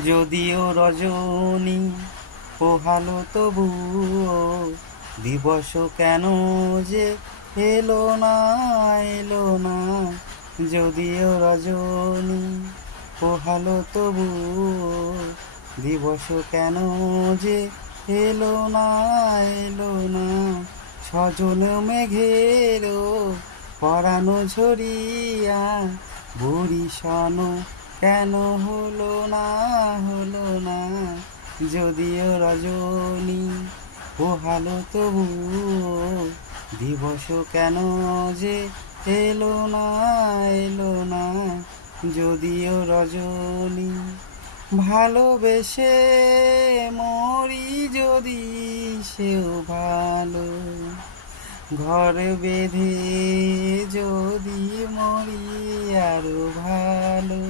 যদিও রজনী পোহালো তবুও দিবস কেন যে এলো না, এলো না। যদিও রজনী পোহালো তবুও দিবস কেন যে এলো না, এলো না। সজন মেঘেরও পরানো ঝরিয়া বরিশান কেন হলো না, হলো না। যদিও রজনী পোহালো তবুও দিবস কেন যে এলো না, এলো না। যদিও রজনী ভালোবেসে মরি যদি সেও ভালো, ঘর বেঁধে যদি মরি আরো ভালো।